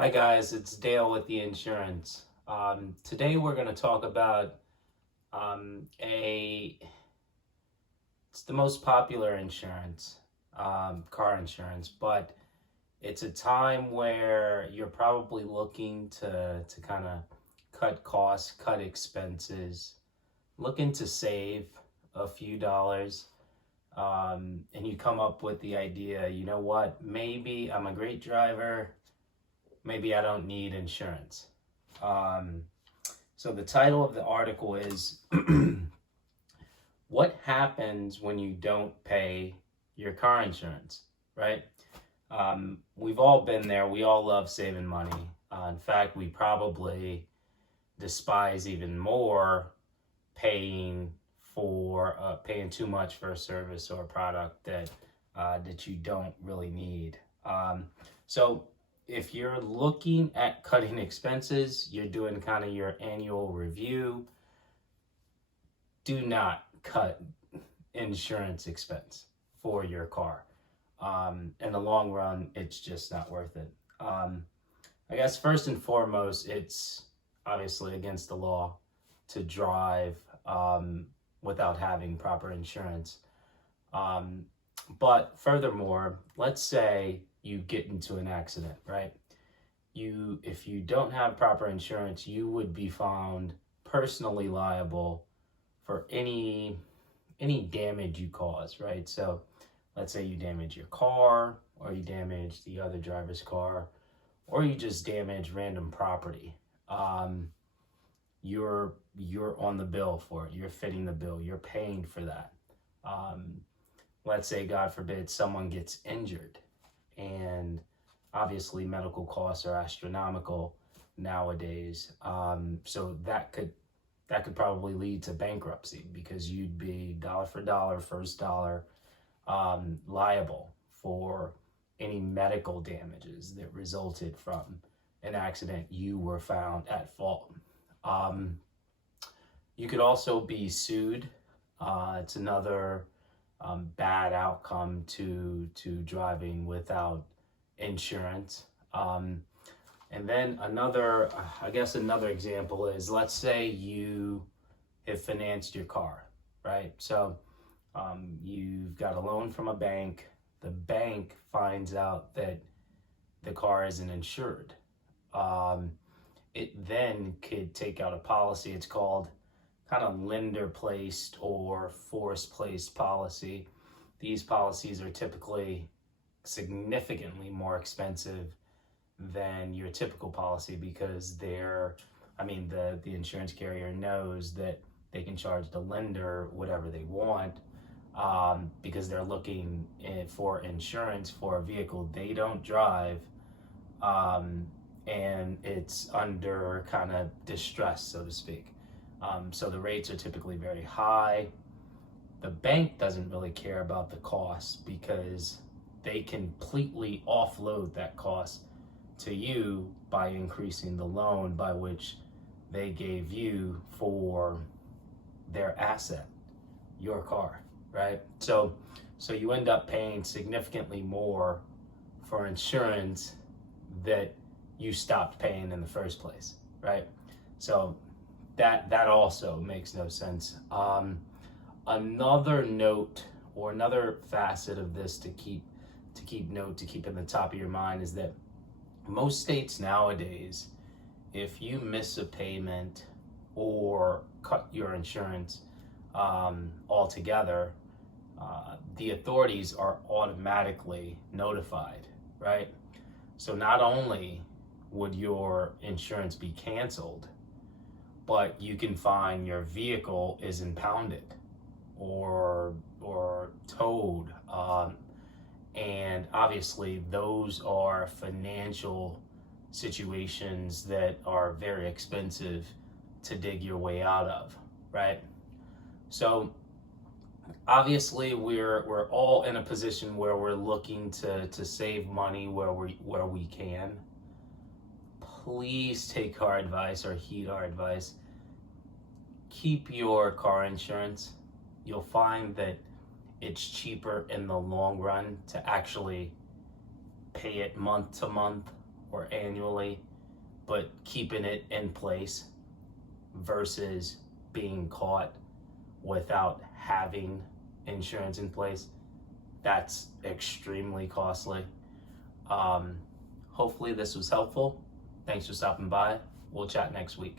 Hi guys, it's Dale with the insurance. Today we're going to talk about it's the most popular insurance, car insurance, but it's a time where you're probably looking to kind of cut costs, cut expenses, looking to save a few dollars, and you come up with the idea, you know what, maybe I'm a great driver. Maybe I don't need insurance. Um, so the title of the article is What Happens When You Don't Pay Your Car Insurance, right? We've all been there. We all love saving money. In fact, we probably despise even more paying paying too much for a service or a product that you don't really need. So if you're looking at cutting expenses, you're doing kind of your annual review, do not cut insurance expense for your car. In the long run, it's just not worth it. I guess first and foremost, it's obviously against the law to drive without having proper insurance. But furthermore, let's say you get into an accident, right? If you don't have proper insurance, you would be found personally liable for any damage you cause, right? So let's say you damage your car, or you damage the other driver's car, or you just damage random property. You're on the bill for it. You're fitting the bill. You're paying for that. Let's say, God forbid, someone gets injured, and obviously medical costs are astronomical nowadays. So that could probably lead to bankruptcy, because you'd be dollar for dollar, first dollar, liable for any medical damages that resulted from an accident you were found at fault. You could also be sued. It's another bad outcome to driving without insurance. And then another example is, let's say you have financed your car, right? So you've got a loan from a bank. The bank finds out that the car isn't insured. It then could take out a policy. It's called kind of lender-placed or force-placed policy. These policies are typically significantly more expensive than your typical policy, because the insurance carrier knows that they can charge the lender whatever they want, because they're looking for insurance for a vehicle they don't drive, and it's under kind of distress, so to speak. So the rates are typically very high. The bank doesn't really care about the cost, because they completely offload that cost to you by increasing the loan by which they gave you for their asset, your car, right? So you end up paying significantly more for insurance that you stopped paying in the first place, right? So that also makes no sense. Another note, or another facet of this to keep in the top of your mind, is that most states nowadays, if you miss a payment or cut your insurance altogether, the authorities are automatically notified, right? So not only would your insurance be canceled, but you can find your vehicle is impounded or towed. And obviously those are financial situations that are very expensive to dig your way out of, right? So obviously we're all in a position where we're looking to save money where we can. Please take our advice, or heed our advice. Keep your car insurance. You'll find that it's cheaper in the long run to actually pay it month to month or annually, but keeping it in place versus being caught without having insurance in place, that's extremely costly. Hopefully this was helpful. Thanks for stopping by. We'll chat next week.